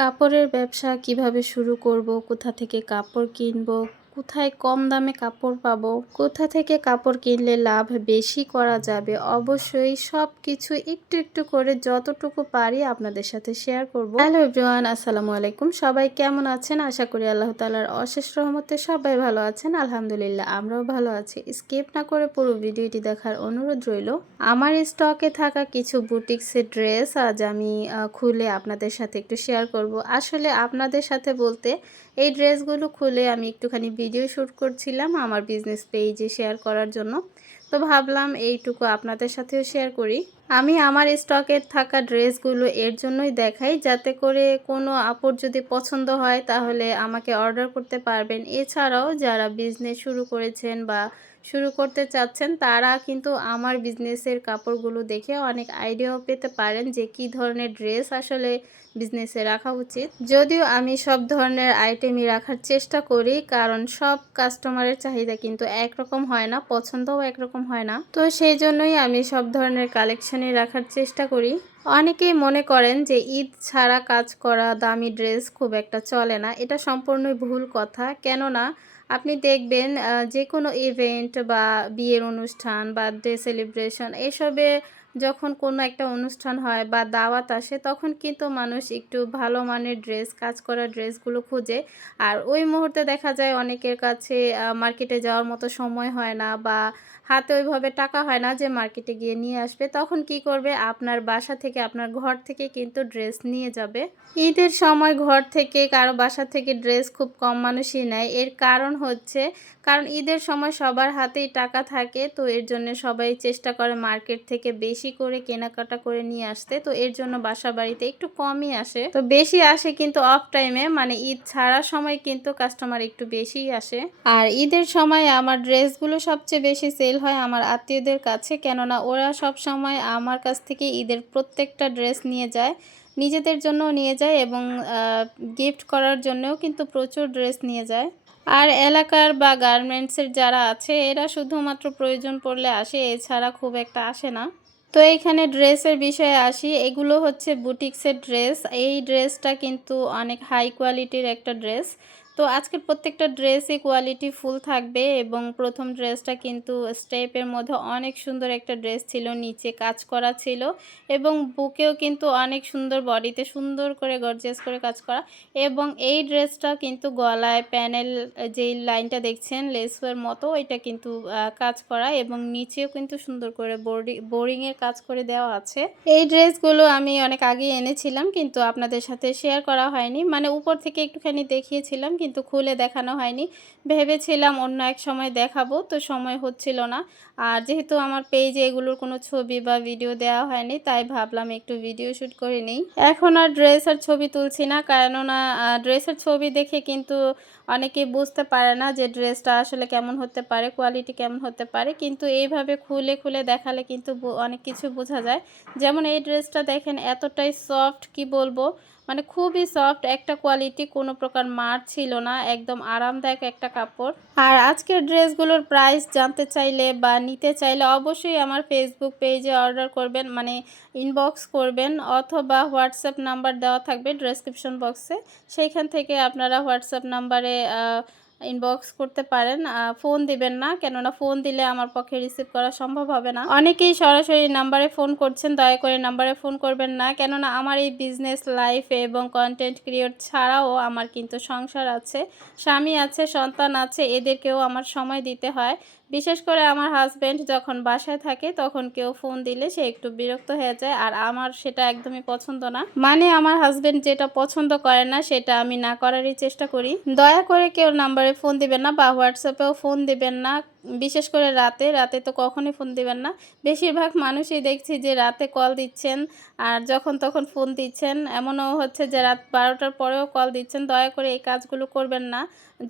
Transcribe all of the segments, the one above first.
কাপড়ের ব্যবসা কীভাবে শুরু করব? কোথা থেকে কাপড় কিনবো? কোথায় কম দামে কাপড় পাবো? কোথা থেকে কাপড় কিনলে লাভ বেশি করা যাবে? অবশ্যই সব কিছু একটু একটু করে যতটুকু পারি আপনাদের সাথে শেয়ার করব। হ্যালো এভরিওয়ান আসসালামু আলাইকুম। সবাই কেমন আছেন? আশা করি আল্লাহ তালার অশেষ রহমতে সবাই ভালো আছেন। আলহামদুলিল্লাহ, আমরাও ভালো আছি। স্কিপ না করে পুরো ভিডিওটি দেখার অনুরোধ রইল। আমার স্টকে থাকা কিছু বুটিক্সের ড্রেস আজ আমি খুলে আপনাদের সাথে একটু শেয়ার করব। আসলে আপনাদের সাথে বলতে এই ড্রেসগুলো খুলে আমি একটুখানি ভিডিও শ্যুট করছিলাম আমার বিজনেস পেজে শেয়ার করার জন্য। তো ভাবলাম এইটুকু আপনাদের সাথেও শেয়ার করি। আমি আমার স্টকে থাকা ড্রেসগুলো এর জন্যই দেখাই, যাতে করে কোনো আপর যদি পছন্দ হয় তাহলে আমাকে অর্ডার করতে পারবেন। এছাড়াও যারা বিজনেস শুরু করেছেন বা শুরু করতে চাচ্ছেন, তারা কিন্তু আমার বিজনেসের কাপড়গুলো দেখে অনেক আইডিয়াও পেতে পারেন যে কি ধরনের ড্রেস আসলে বিজনেসে রাখা উচিত। যদিও আমি সব ধরনের আইটেমই রাখার চেষ্টা করি, কারণ সব কাস্টমারের চাহিদা কিন্তু একরকম হয় না, পছন্দও একরকম হয় না। তো সেই জন্যই আমি সব ধরনের কালেকশনই রাখার চেষ্টা করি। অনেকেই মনে করেন যে ঈদ ছাড়া কাজ করা, দামি ড্রেস খুব একটা চলে না। এটা সম্পূর্ণই ভুল কথা। কেননা, আপনি দেখবেন যে কোনো ইভেন্ট বা বিয়ের অনুষ্ঠান বার্থডে সেলিব্রেশন এসবে যখন কোনো একটা অনুষ্ঠান হয় বা দাওয়াত আসে, তখন কিন্তু মানুষ একটু ভালো মানের ড্রেস কাজ করা ড্রেসগুলো খুঁজে। আর ওই মুহূর্তে দেখা যায় অনেকের কাছে মার্কেটে যাওয়ার মতো সময় হয় না বা হাতে ওইভাবে টাকা হয় না যে মার্কেটে গিয়ে নিয়ে আসবে, তখন কি করবে? আপনার বাসা থেকে, আপনার ঘর থেকে কিন্তু ড্রেস নিয়ে যাবে। ঈদের সময় ঘর থেকে, কারও বাসা থেকে ড্রেস খুব কম মানুষই নেয়। এর কারণ হচ্ছে, কারণ ঈদের সময় সবার হাতেই টাকা থাকে, তো এর জন্য সবাই চেষ্টা করে মার্কেট থেকে বেশি করে কেনাকাটা করে নিয়ে আসতে, তো এর জন্য বাসা বাড়িতে একটু কমই আসে। তো বেশি আসে কিন্তু অফ টাইমে মানে ঈদ ছাড়া সময় কিন্তু কাস্টমার একটু বেশিই আসে। আর ঈদের সময় আমার ড্রেসগুলো সবচেয়ে বেশি সেল হয় আমার আত্মীয়দের কাছে, কেননা ওরা সব সময় আমার কাছ থেকে ঈদের প্রত্যেকটা ড্রেস নিয়ে যায়, নিজেদের জন্য নিয়ে যায় এবং গিফট করার জন্যও কিন্তু প্রচুর ড্রেস নিয়ে যায়। আর এলাকার বা গার্মেন্টসের যারা আছে, এরা শুধুমাত্র প্রয়োজন পড়লে আসে, এছাড়া খুব একটা আসে না। তো এইখানে ড্রেসের বিষয়ে আসি, এগুলো হচ্ছে বুটিক্সের ড্রেস, এই ড্রেসটা কিন্তু অনেক হাই কোয়ালিটির একটা ড্রেস। তো আজকের প্রত্যেকটা ড্রেসই কোয়ালিটি ফুল থাকবে এবং প্রথম ড্রেসটা কিন্তু স্টেপের মধ্যে অনেক সুন্দর একটা ড্রেস ছিল, নিচে কাজ করা ছিল এবং বুকেও কিন্তু অনেক সুন্দর বডিতে সুন্দর করে গর্জিয়াস করে কাজ করা এবং এই ড্রেসটা কিন্তু গলায় প্যানেল যেই লাইনটা দেখছেন লেসওয়ের মতো, এটা কিন্তু কাজ করা এবং নিচেও কিন্তু সুন্দর করে বোর্ডিং বোরিংয়ের কাজ করে দেওয়া আছে। এই ড্রেসগুলো আমি অনেক আগে এনেছিলাম কিন্তু আপনাদের সাথে শেয়ার করা হয়নি। মানে উপর থেকে একটুখানি দেখিয়েছিলাম কিন্তু খুলে দেখানো হয়নি। ভেবেছিলাম অন্য এক সময় দেখাবো, তো সময় হচ্ছিল না। আর যেহেতু আমার পেজে এগুলোর কোনো ছবি বা ভিডিও দেওয়া হয়নি, তাই ভাবলাম একটু ভিডিও শ্যুট করে নিই। এখন আর ড্রেস আর ছবি তুলছি না, কেননা ড্রেসের ছবি দেখে কিন্তু অনেকে বুঝতে পারে না যে ড্রেসটা আসলে কেমন হতে পারে, কোয়ালিটি কেমন হতে পারে। কিন্তু এইভাবে খুলে খুলে দেখালে কিন্তু অনেক কিছু বোঝা যায়। যেমন এই ড্রেসটা দেখেন, এতটাই সফট, কি বলব? মানে খুবই সফট একটা কোয়ালিটি কোনো প্রকার মার ছিল না, একদম আরামদায়ক একটা কাপড়। আর আজকের ড্রেসগুলোর প্রাইস জানতে চাইলে বা নিতে চাইলে অবশ্যই আমার ফেসবুক পেজে অর্ডার করবেন মানে ইনবক্স করবেন, অথবা হোয়াটসঅ্যাপ নাম্বার দেওয়া থাকবে ডেসক্রিপশন বক্সে সেইখান থেকে আপনারা হোয়াটসঅ্যাপ নাম্বারে ইনবক্স করতে পারেন। ফোন দিবেন না, কেননা ফোন দিলে আমার পক্ষে রিসিভ করা সম্ভব হবে না। অনেকেই সরাসরি নাম্বারে ফোন করছেন, দয়া করে নাম্বারে ফোন করবেন না, কেননা আমার এই বিজনেস লাইফ এবং কন্টেন্ট ক্রিয়েট ছাড়াও আমার কিন্তু সংসার আছে, স্বামী আছে, সন্তান আছে, এদেরকেও আমার সময় দিতে হয়। বিশেষ করে আমার হাজব্যান্ড যখন বাসায় থাকে, তখন কেউ ফোন দিলে সে একটু বিরক্ত হয়ে যায়। আর আমার সেটা একদমই পছন্দ না। মানে আমার হাজব্যান্ড যেটা পছন্দ করে না, সেটা আমি না করারই চেষ্টা করি। দয়া করে কেউ নাম্বারে ফোন দিবেন না বা হোয়াটসঅ্যাপেও ফোন দিবেন না। বিশেষ করে রাতে রাতে তো কখনই ফোন দিবেন না। বেশিরভাগ মানুষই দেখছি যে রাতে কল দিচ্ছেন আর যখন তখন ফোন দিচ্ছেন। এমনও হচ্ছে যে রাত বারোটার পরেও কল দিচ্ছেন। দয়া করে এই কাজগুলো করবেন না,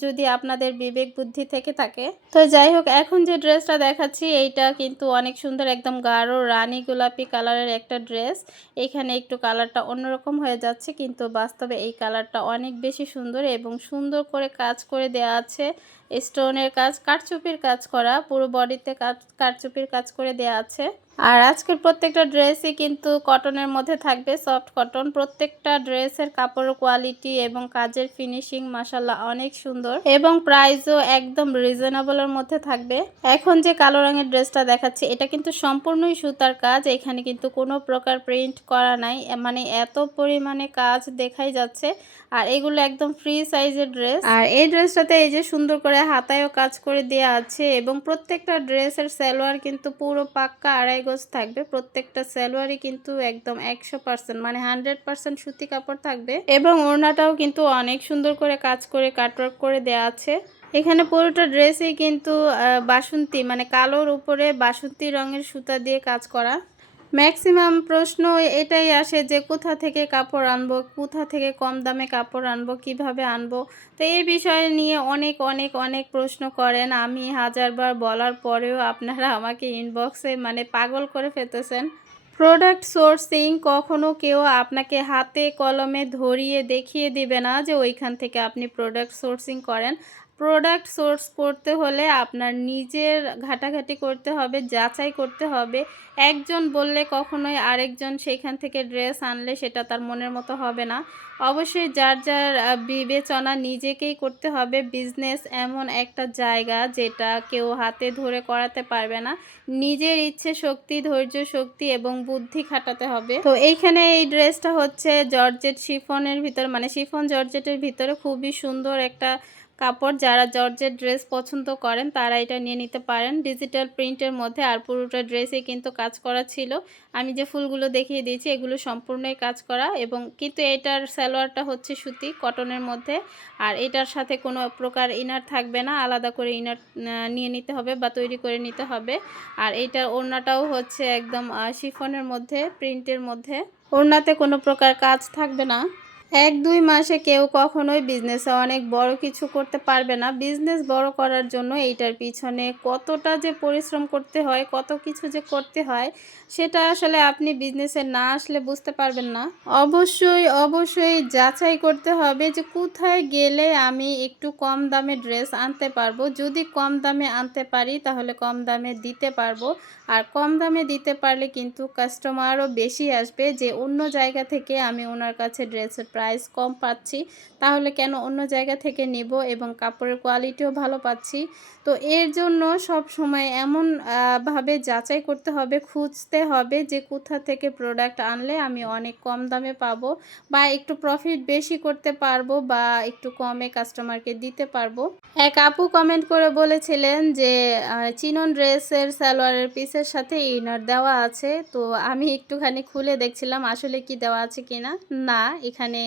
যদি আপনাদের বিবেক বুদ্ধি থেকে থাকে। তো যাই হোক, এখন যে ড্রেসটা দেখাচ্ছি, এইটা কিন্তু অনেক সুন্দর, একদম গাঢ়, রানী গোলাপি কালারের একটা ড্রেস। এখানে একটু কালারটা অন্যরকম হয়ে যাচ্ছে, কিন্তু বাস্তবে এই কালারটা অনেক বেশি সুন্দর এবং সুন্দর করে কাজ করে দেওয়া আছে। স্টোনের কাজ কারচুপির কাজ করা পুরো বডিতে কাজ কারচুপির কাজ করে দেওয়া আছে। আর আজকের প্রত্যেকটা ড্রেসই কিন্তু কটনের মধ্যে থাকবে সফট কটন প্রত্যেকটা ড্রেসের কাপড়ের কোয়ালিটি এবং কাজের ফিনিশিং মাসাল্লাহ অনেক সুন্দর এবং প্রাইসও একদম রিজনেবলের মধ্যে থাকবে। এখন যে কালো রঙের ড্রেসটা দেখাচ্ছি, এটা কিন্তু সম্পূর্ণই সুতার কাজ, এখানে কিন্তু কোনো প্রকার প্রিন্ট করা নাই। মানে এত পরিমাণে কাজ দেখাই যাচ্ছে। আর এগুলো একদম ফ্রি সাইজের ড্রেস আর এই ড্রেসটাতে এই যে সুন্দর করে হাতায়ও কাজ করে দেওয়া আছে এবং প্রত্যেকটা ড্রেসের সালোয়ার কিন্তু পুরো পাক্কা গজ থাকবে, প্রত্যেকটা সালোয়ারই কিন্তু একদম একশো পার্সেন্ট মানে হান্ড্রেড পার্সেন্ট সুতি কাপড় থাকবে। এবং ওড়নাটাও কিন্তু অনেক সুন্দর করে কাজ করে কাটওয়ার্ক করে দেওয়া আছে। এখানে পুরোটা ড্রেসই কিন্তু বাসন্তী মানে কালোর উপরে বাসন্তী রঙের সুতা দিয়ে কাজ করা। ম্যাক্সিমাম প্রশ্ন এটাই আসে যে কোথা থেকে কাপড় আনব, কোথা থেকে কম দামে কাপড় আনব, কীভাবে আনব? তো এই বিষয় নিয়ে অনেক অনেক অনেক প্রশ্ন করেন। আমি হাজারবার বলার পরেও আপনারা আমাকে ইনবক্সে মানে পাগল করে ফেলতেছেন। প্রোডাক্ট সোর্সিং কখনো কেউ আপনাকে হাতে কলমে ধরিয়ে দেখিয়ে দিবে না যে ওইখান থেকে আপনি প্রোডাক্ট সোর্সিং করেন। প্রোডাক্ট সোর্স করতে হলে আপনার নিজের ঘাটাঘাটি করতে হবে, যাচাই করতে হবে। একজন বললে কখনোই আরেকজন সেইখান থেকে ড্রেস আনলে সেটা তার মনের মতো হবে না। অবশ্যই যার যার বিবেচনা নিজেকেই করতে হবে। বিজনেস এমন একটা জায়গা যেটা কেউ হাতে ধরে করাতে পারবে না। নিজের ইচ্ছে শক্তি, ধৈর্য শক্তি এবং বুদ্ধি খাটাতে হবে। তো এইখানে এই ড্রেসটা হচ্ছে জর্জেট শিফনের ভিতর মানে শিফন জর্জেটের ভিতরে খুবই সুন্দর একটা কাপড় যারা জর্জের ড্রেস পছন্দ করেন, তারা এটা নিয়ে নিতে পারেন। ডিজিটাল প্রিন্টের মধ্যে আর পুরোটা ড্রেসে কিন্তু কাজ করা ছিল। আমি যে ফুলগুলো দেখিয়ে দিয়েছি, এগুলো সম্পূর্ণই কাজ করা এবং কিন্তু এটার সালোয়ারটা হচ্ছে সুতি, কটনের মধ্যে। আর এটার সাথে কোনো প্রকার ইনার থাকবে না, আলাদা করে ইনার নিয়ে নিতে হবে বা তৈরি করে নিতে হবে। আর এইটার ওড়নাটাও হচ্ছে একদম শিফনের মধ্যে, প্রিন্টের মধ্যে। ওড়নাতে কোনো প্রকার কাজ থাকবে না। এক দুই মাসে কেউ কখনোই বিজনেসে অনেক বড় কিছু করতে পারবে না। বিজনেস বড় করার জন্য এইটার পিছনে কতটা যে পরিশ্রম করতে হয়, কত কিছু যে করতে হয়, সেটা আসলে আপনি বিজনেসে না আসলে বুঝতে পারবেন না। অবশ্যই অবশ্যই যাচাই করতে হবে যে কোথায় গেলে আমি একটু কম দামে ড্রেস আনতে পারব। যদি কম দামে আনতে পারি, তাহলে কম দামে দিতে পারব। আর কম দামে দিতে পারলে কিন্তু কাস্টমারও বেশি আসবে যে অন্য জায়গা থেকে আমি ওনার কাছে ড্রেসের প্রাইস কম পাচ্ছি তাহলে কেন অন্য জায়গা থেকে নেব এবং কাপড়ের কোয়ালিটিও ভালো পাচ্ছি? তো এর জন্য সব সময় এমন ভাবে যাচাই করতে হবে, খুঁজতে হবে যে কোথা থেকে প্রোডাক্ট আনলে আমি অনেক কম দামে পাবো বা একটু প্রফিট বেশি করতে পারব বা একটু কমে কাস্টমারকে দিতে পারব। এক আপু কমেন্ট করে বলেছিলেন যে চিনন ড্রেসের সালোয়ারের পিসের সাথে ইনার দেওয়া আছে, তো আমি একটুখানি খুলে দেখছিলাম আসলে কি দেওয়া আছে কিনা। না, এখানে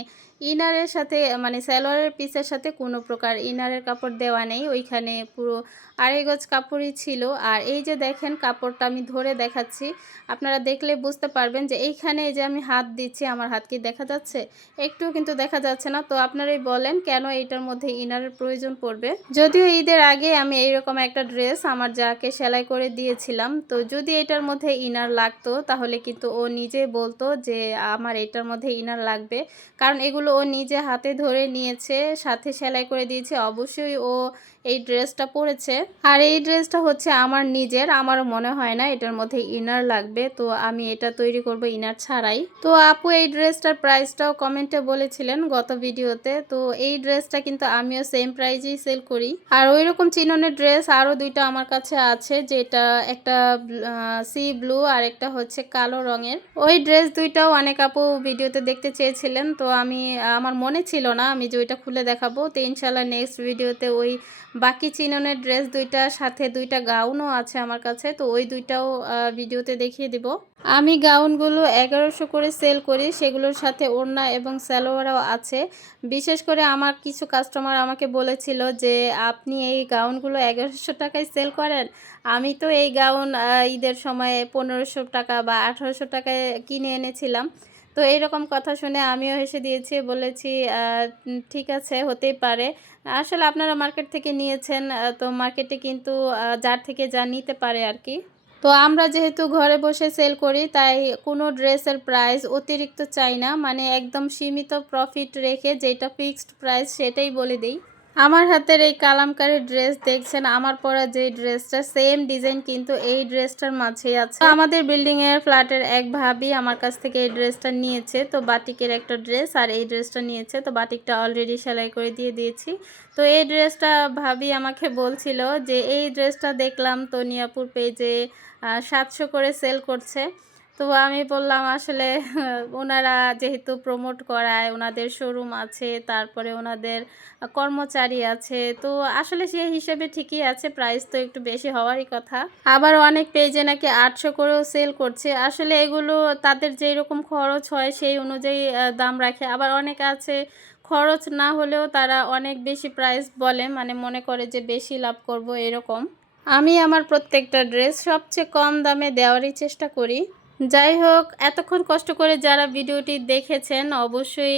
ইনারের সাথে মানে সালোয়ারের পিসের সাথে কোনো প্রকার ইনারের কাপড় দেওয়া নেই। ওইখানে পুরো আড়াই গজ কাপড়ই ছিল। আর এই যে দেখেন কাপড়টা আমি ধরে দেখাচ্ছি, আপনারা দেখলে বুঝতে পারবেন যে এইখানে এই যে আমি হাত দিচ্ছি, আমার হাত কি দেখা যাচ্ছে? একটু কিন্তু দেখা যাচ্ছে না। তো আপনারাই বলেন কেন এইটার মধ্যে ইনারের প্রয়োজন পড়বে? যদিও ঈদের আগে আমি এইরকম একটা ড্রেস আমার যাকে সেলাই করে দিয়েছিলাম, তো যদি এটার মধ্যে ইনার লাগতো, তাহলে কিন্তু ও নিজে বলতো যে আমার এটার মধ্যে ইনার লাগবে। কারণ এগুলো ও নিজে হাতে ধরে নিয়েছে সাথে সেলাই করে দিয়েছে। অবশ্যই ও এই ড্রেসটা পরেছে। আর এই ড্রেসটা হচ্ছে আমার নিজের আমার মনে হয় না এটার মধ্যে ইনার লাগবে। তো আমি এটা তৈরি করব ইনার ছাড়াই। তো আপু, এই ড্রেসটার প্রাইসটাও কমেন্টে বলেছিলেন গত ভিডিওতে। তো এই ড্রেসটা কিন্তু আমিও সেম প্রাইজেই সেল করি। আর ওই রকম চিননের ড্রেস আরও দুইটা আমার কাছে আছে, যেটা একটা সি ব্লু আর একটা হচ্ছে কালো রঙের। ওই ড্রেস দুইটাও অনেক আপু ভিডিওতে দেখতে চেয়েছিলেন। তো আমি, আমার মনে ছিল না আমি যে ওইটা খুলে দেখাবো। তো ইনশাল্লাহ নেক্সট ভিডিওতে ওই বাকি চিননের ড্রেস দুইটার সাথে দুইটা গাউনও আছে আমার কাছে, তো ওই দুইটাও ভিডিওতে দেখিয়ে দিব। আমি গাউনগুলো এগারোশো করে সেল করি, সেগুলোর সাথে ওড়না এবং স্যালোয়ারও আছে। বিশেষ করে আমার কিছু কাস্টমার আমাকে বলেছিল যে, আপনি এই গাউনগুলো এগারোশো টাকায় সেল করেন? আমি তো এই গাউন ঈদের সময় পনেরোশো টাকা বা আঠারোশো টাকায় কিনে এনেছিলাম। তো এইরকম কথা শুনে আমিও হেসে দিয়েছি, বলেছি ঠিক আছে, হতেই পারে। আসলে আপনারা মার্কেট থেকে নিয়েছেন তো মার্কেটে কিন্তু যার থেকে যা নিতে পারে আর কি। তো আমরা যেহেতু ঘরে বসে সেল করি, তাই কোনো ড্রেসের প্রাইস অতিরিক্ত চাই না। মানে একদম সীমিত প্রফিট রেখে যেটা ফিক্সড প্রাইস সেটাই বলে দিই। আমার হাতের এই কালামকারী ড্রেস দেখছেন, আমার পরা যে ড্রেসটা, সেম ডিজাইন কিন্তু এই ড্রেসটার মাঝেই আছে। আমাদের বিল্ডিং এর ফ্ল্যাটের এক ভাবি আমার কাছ থেকে এই ড্রেসটা নিয়েছে, তো বাটিকের একটা ড্রেস, আর এই ড্রেসটা নিয়েছে, তো বাটিকটা অলরেডি সেলাই করে দিয়ে দিয়েছি। তো এই ড্রেসটা ভাবি আমাকে বলছিল যে, এই ড্রেসটা দেখলাম তো নিয়াপুর পেজে সাতশো করে সেল করছে। তো আমি বললাম আসলে ওনারা যেহেতু প্রমোট করায় ওনাদের শোরুম আছে, তারপরে ওনাদের কর্মচারী আছে, তো আসলে সেই হিসেবে ঠিকই আছে প্রাইস তো একটু বেশি হওয়ারই কথা। আবার অনেক পেজে নাকি আটশো করেও সেল করছে। আসলে এগুলো তাদের যেই রকম খরচ হয়, সেই অনুযায়ী দাম রাখে। আবার অনেক আছে, খরচ না হলেও তারা অনেক বেশি প্রাইস বলে মানে মনে করে যে বেশি লাভ করব এরকম। আমি আমার প্রত্যেকটা ড্রেস সবচেয়ে কম দামে দেওয়ারই চেষ্টা করি। যাই হোক এতক্ষণ কষ্ট করে যারা ভিডিওটি দেখেছেন অবশ্যই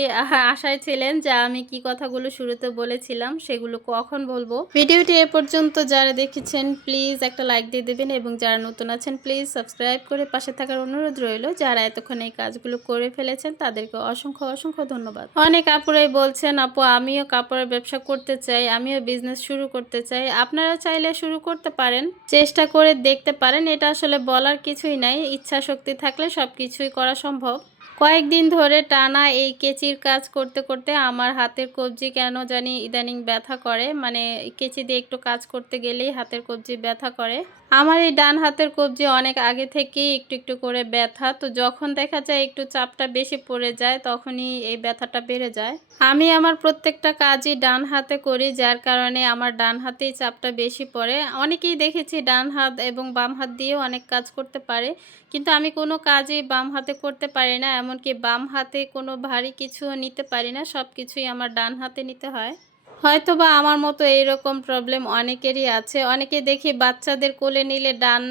আশায় ছিলেন যে আমি কি কথাগুলো শুরুতে বলেছিলাম সেগুলো কখন বলব। ভিডিওটি এ পর্যন্ত যারা দেখেছেন, প্লিজ একটা লাইক দিয়ে দেবেন এবং যারা নতুন আছেন, প্লিজ সাবস্ক্রাইব করে পাশে থাকার অনুরোধ রইল। যারা এতক্ষণ এই কাজগুলো করে ফেলেছেন, তাদেরকে অসংখ্য অসংখ্য ধন্যবাদ। অনেক আপুরাই বলছেন, আপু, আমিও কাপড়ের ব্যবসা করতে চাই, আমিও বিজনেস শুরু করতে চাই। আপনারা চাইলে শুরু করতে পারেন, চেষ্টা করে দেখতে পারেন। এটা আসলে বলার কিছুই নাই ইচ্ছা শক্তি থাকলে সব কিছুই করা সম্ভব। কয়েকদিন ধরে টানা এই কেচির কাজ করতে করতে আমার হাতের কবজি কেন জানি ইদানিং ব্যথা করে। মানে কেচি দিয়ে একটু কাজ করতে গেলেই হাতের কবজি ব্যথা করে। আমার এই ডান হাতের কবজি অনেক আগে থেকেই একটু একটু করে ব্যথা। তো যখন দেখা যায় একটু চাপটা বেশি পড়ে যায়, তখনই এই ব্যথাটা বেড়ে যায়। আমি আমার প্রত্যেকটা কাজই ডান হাতে করি, যার কারণে আমার ডান হাতেই চাপটা বেশি পড়ে। অনেকেই দেখেছি ডান হাত এবং বাম হাত দিয়েও অনেক কাজ করতে পারে, কিন্তু আমি কোনো কাজই বাম হাতে করতে পারি না। এমনকি বাম হাতে কোনো ভারী কিছু নিতে পারি না, সব কিছুই আমার ডান হাতে নিতে হয়। হয়তো বা আমার মতো এইরকম প্রবলেম অনেকেরই আছে। অনেকে দেখি বাচ্চাদের কোলে নিলে ডান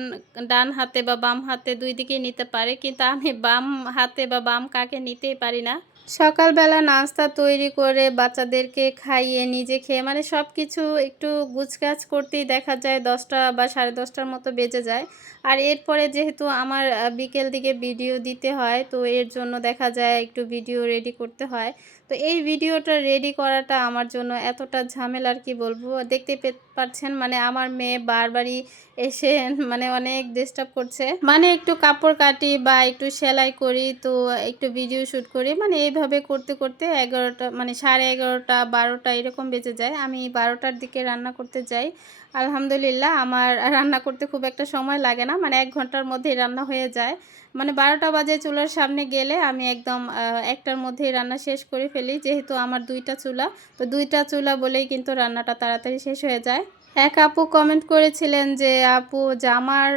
ডান হাতে বা বাম হাতে দুই দিকেই নিতে পারে, কিন্তু আমি বাম হাতে বা বাম কাকে নিতেই পারি না। সকালবেলা নাস্তা তৈরি করে বাচ্চাদেরকে খাইয়ে নিজে খেয়ে মানে সব কিছু একটু গুছগাছ করতেই দেখা যায় দশটা বা সাড়ে দশটার মতো বেজে যায়। আর এরপরে যেহেতু আমার বিকেল দিকে ভিডিও দিতে হয়, তো এর জন্য দেখা যায় একটু ভিডিও রেডি করতে হয়। তো এই ভিডিওটা রেডি করাটা আমার জন্য এতটা ঝামেলার কি বলব? দেখতে পাচ্ছেন? মানে আমার মেয়ে বারবারই এসে মানে অনেক ডিস্টার্ব করছে। মানে একটু কাপড় কাটি বা একটু সেলাই করি তো একটু ভিডিও শ্যুট করি। মানে এইভাবে করতে করতে এগারোটা মানে সাড়ে এগারোটা, বারোটা এরকম বেজে যায়। আমি বারোটার দিকে রান্না করতে যাই। আলহামদুলিল্লাহ আমার রান্না করতে খুব একটা সময় লাগে না। মানে এক ঘণ্টার মধ্যেই রান্না হয়ে যায়। মানে বারোটা বাজে চুলার সামনে গেলে আমি একদম একটার মধ্যেই রান্না শেষ করে ফেলি। যেহেতু আমার দুইটা চুলা, তো দুইটা চুলা বলেই কিন্তু রান্নাটা তাড়াতাড়ি শেষ হয়ে যায়। এক আপু কমেন্ট করেছিলেন যে, আপু, জামার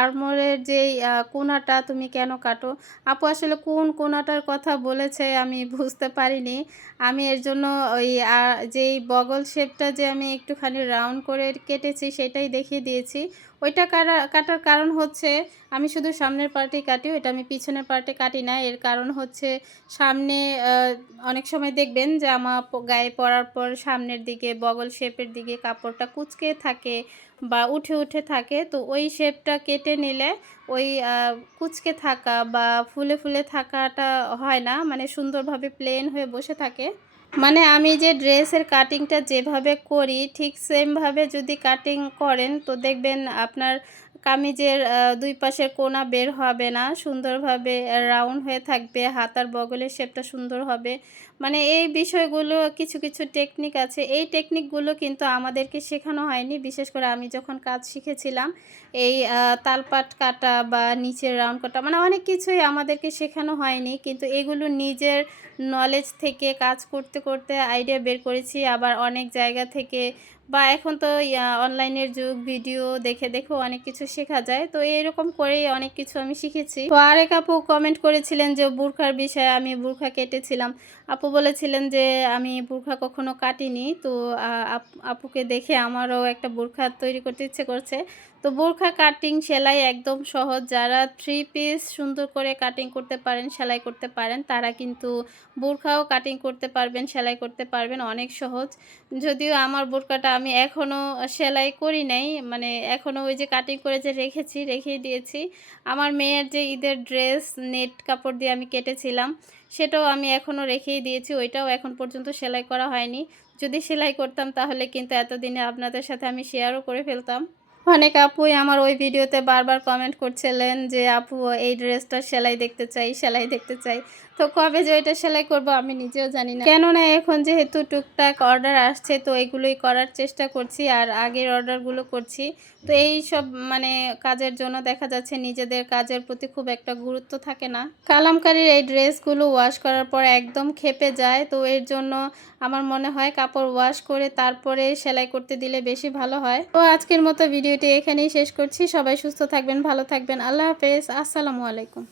আরমোরের যেই কোনাটা তুমি কেন কাটো? আপু আসলে কোন কোনাটার কথা বলেছে আমি বুঝতে পারিনি। আমি এর জন্য ওই যেই বগল শেপটা যে আমি একটুখানি রাউন্ড করে কেটেছি সেটাই দেখিয়ে দিয়েছি। ওইটা কাটা কাটার কারণ হচ্ছে আমি শুধু সামনের পার্টে কাটি, ওইটা আমি পিছনের পার্টে কাটি না। এর কারণ হচ্ছে সামনে অনেক সময় দেখবেন জামা গায়ে পরার পর সামনের দিকে বগল শেপের দিকে কাপড়টা কুচকে থাকে। বা উঠে উঠে থাকে, তো ওই শেপটা কেটে নিলে ওই কুচকে থাকা বা ফুলে ফুলে থাকাটা হয় না মানে সুন্দরভাবে প্লেন হয়ে বসে থাকে। মানে আমি যে ড্রেসের কাটিংটা যেভাবে করি, ঠিক সেমভাবে যদি কাটিং করেন, তো দেখবেন আপনার কামিজের দুই পাশের কোনা বের হবে না। সুন্দরভাবে রাউন্ড হয়ে থাকবে। হাতার বগলের শেপটা সুন্দর হবে। মানে এই বিষয়গুলো কিছু কিছু টেকনিক আছে। এই টেকনিকগুলো কিন্তু আমাদেরকে শেখানো হয়নি। বিশেষ করে আমি যখন কাজ শিখেছিলাম, এই তালপাট কাটা বা নিচের রাউন্ড কাটা মানে অনেক কিছুই আমাদেরকে শেখানো হয়নি। কিন্তু এগুলো নিজের নলেজ থেকে কাজ করতে করতে আইডিয়া বের করেছি। আবার অনেক জায়গা থেকে বা এখন তো অনলাইনের যুগ, ভিডিও দেখে দেখেও অনেক কিছু শেখা যায়। তো এরকম করেই অনেক কিছু আমি শিখেছি। তো আরেক আপু কমেন্ট করেছিলেন যে, বুর্খার বিষয়ে আমি বুর্খা কেটেছিলাম। আপু বলেছিলেন যে, আমি বুর্খা কখনো কাটিনি। তো আপুকে দেখে আমারও একটা বুর্খা তৈরি করতে ইচ্ছে করছে। তো, বোরখা কাটিং সেলাই একদম সহজ। যারা থ্রি পিস সুন্দর করে কাটিং করতে পারেন, সেলাই করতে পারেন, তারা কিন্তু বোরখাও কাটিং করতে পারবেন, সেলাই করতে পারবেন, অনেক সহজ। যদিও আমার বোরখাটা আমি এখনও সেলাই করি নাই মানে এখনও ওই যে কাটিং করে যে রেখেছি, রেখেই দিয়েছি। আমার মেয়ের যে ঈদের ড্রেস নেট কাপড় দিয়ে আমি কেটেছিলাম সেটাও আমি এখনও রেখেই দিয়েছি, ওইটাও এখন পর্যন্ত সেলাই করা হয়নি। যদি সেলাই করতাম তাহলে কিন্তু এতদিনে আপনাদের সাথে আমি শেয়ারও করে ফেলতাম। অনেক আপুই আমার ওই ভিডিওতে বারবার কমেন্ট করছিলেন যে, আপু, এই ড্রেসটা সেলাই দেখতে চাই, সেলাই দেখতে চাই। তো কবে যে ওইটা সেলাই করব আমি নিজেও জানি না। কেননা এখন যেহেতু টুকটাক অর্ডার আসছে, তো এগুলোই করার চেষ্টা করছি আর আগের অর্ডারগুলো করছি। তো এই সব মানে কাজের জন্য দেখা যাচ্ছে নিজেদের কাজের প্রতি খুব একটা গুরুত্ব থাকে না। কালামকারীর এই ড্রেসগুলো ওয়াশ করার পর একদম খেপে যায়। তো এর জন্য আমার মনে হয় কাপড় ওয়াশ করে তারপরে সেলাই করতে দিলে বেশি ভালো হয়। তো আজকের মতো ভিডিওটি এখানেই শেষ করছি। সবাই সুস্থ থাকবেন ভালো থাকবেন। আল্লাহ হাফেজ। আসসালামু আলাইকুম।